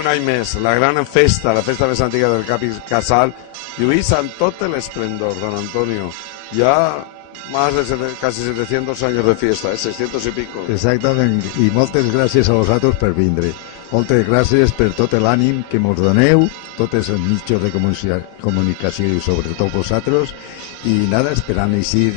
un any més, la gran festa, la festa més antiga del Capi Casal, lluís amb tot l'esplendor, don Antonio. Ya más de casi 700 años de fiesta, 600 y pico. Exactament, i moltes gràcies a vosaltres per vindre. Moltes gràcies per tot l'ànim que mos doneu, tots els mitjans de comunicació i sobretot vosaltres, i nada, esperant eixir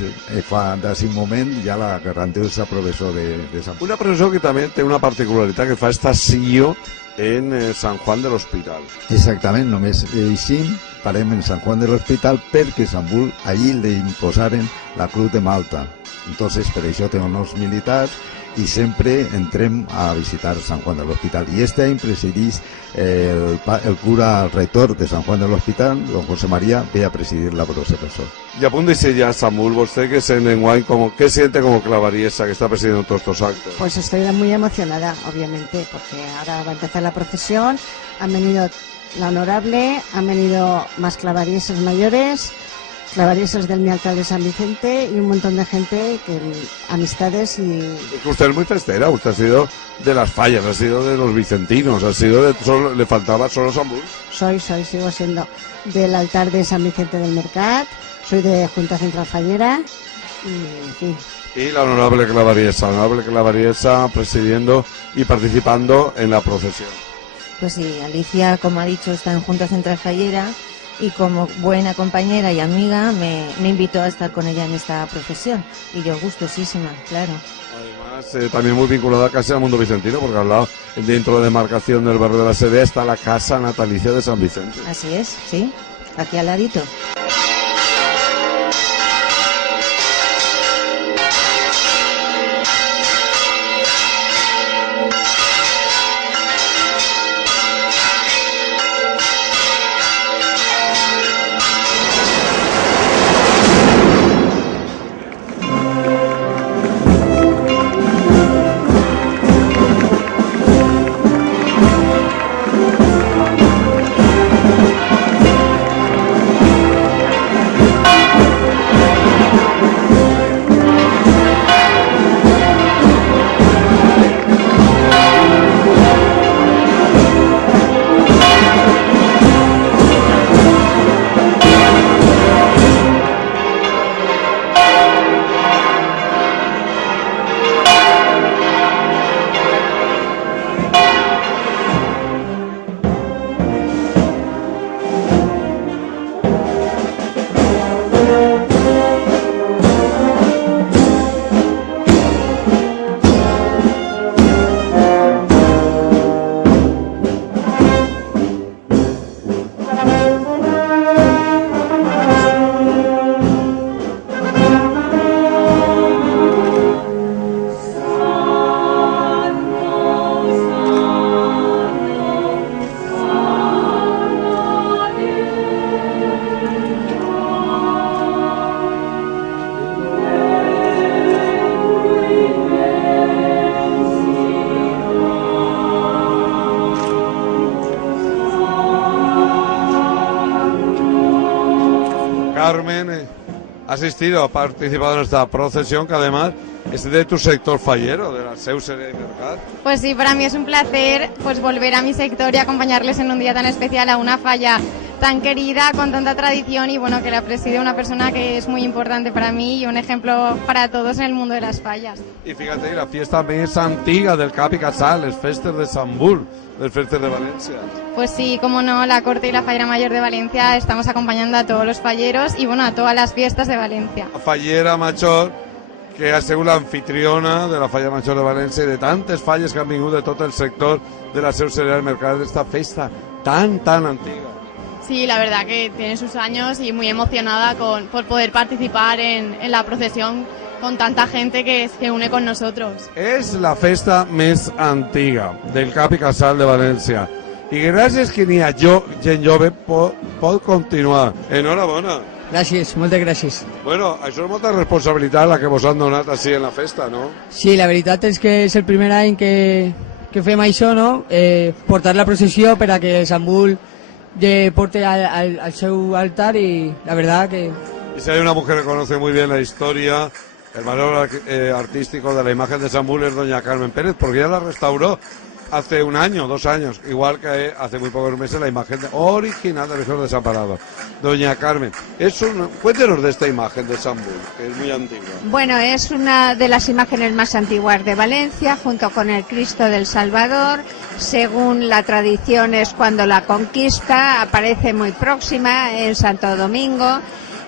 fa d'àcim moment ja la grandiosa professor de Sant Juan. Una professor que també té una particularitat, que fa estació en San Juan de l'Hospital. Exactament, només eixim, parem en Sant Juan de l'Hospital perquè Sant Bull allí li imposaren la Cruz de Malta. Entonces, per això té honors militars i sempre entrem a visitar Sant Juan de l'Hospital. I este any presidís el cura rector de Sant Juan de l'Hospital, don José María, ve a presidir la procesión. Y apúntese ya, Samuel, usted que es en Enguay, ¿qué siente como clavariesa que está presidiendo todos estos actos? Pues estoy muy emocionada, obviamente, porque ahora va a empezar la procesión. Han venido la honorable, han venido más clavarieses mayores, clavarieses del mi alcalde de San Vicente y un montón de gente, amistades y... Usted es muy festera, usted ha sido de las fallas, ha sido de los vicentinos, ha sido le faltaba solo San Bull. Sigo siendo del altar de San Vicente del Mercat, soy de Junta Central Fallera y en fin. Y la honorable clavariesa presidiendo y participando en la procesión. Pues sí, Alicia, como ha dicho, está en Junta Central Fallera y como buena compañera y amiga me invitó a estar con ella en esta procesión y yo gustosísima, claro. Además, también muy vinculada casi al mundo vicentino, porque al lado, dentro de la demarcación del barrio de la Sede, está la Casa Natalicia de San Vicente. Así es, sí, aquí al ladito. Carmen, ha asistido, ha participado en esta procesión que además es de tu sector fallero, de la Seu Seré y Mercat. Pues sí, para mí es un placer pues volver a mi sector y acompañarles en un día tan especial a una falla tan querida, con tanta tradición y bueno, que la preside una persona que es muy importante para mí y un ejemplo para todos en el mundo de las fallas. Y fíjate, la fiesta más antigua del Capi Casal, les festes de Sant Bull, les festes de Valencia. Pues sí, como no, la Corte y la Fallera Mayor de Valencia estamos acompañando a todos los falleros y bueno, a todas las fiestas de Valencia. La Fallera Mayor, que ha sido la anfitriona de la Falla Mayor de Valencia y de tantes falles que han venido de todo el sector de la Seu Seré del Mercat de esta fiesta tan antigua. Sí, la verdad que tiene sus años y muy emocionada por poder participar en la procesión con tanta gente que se une con nosotros. És la festa més antiga del Capi Casal de València i gràcies que n'hi ha gent jove pot continuar. Enhorabona. Gràcies, moltes gràcies. Bueno, això és molta responsabilitat la que vos han donat així en la festa, no? Sí, la veritat és que és el primer any que fem això, no? Portar la processió per a que Sant Bull porte al seu altar y la verdad que... Y si hay una mujer que conoce muy bien la historia, el valor artístico de la imagen de Sant Bull es doña Carmen Pérez, porque ella la restauró hace un año, 2 años, igual que hace muy pocos meses la imagen original de Jesús Desamparado. Doña Carmen, cuéntenos de esta imagen de Sant Bull, que es muy antigua. Bueno, es una de las imágenes más antiguas de Valencia, junto con el Cristo del Salvador. Según la tradición es cuando la conquista, aparece muy próxima en Santo Domingo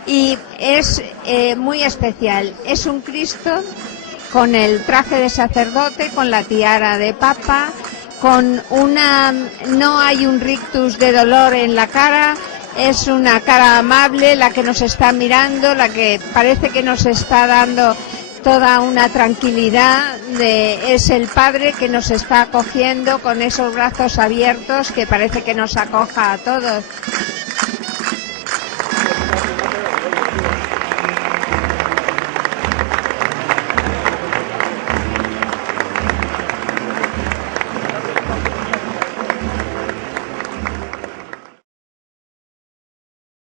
y es muy especial. Es un Cristo con el traje de sacerdote, con la tiara de papa, no hay un rictus de dolor en la cara, es una cara amable la que nos está mirando, la que parece que nos está dando toda una tranquilidad, es el Padre que nos está acogiendo con esos brazos abiertos que parece que nos acoja a todos.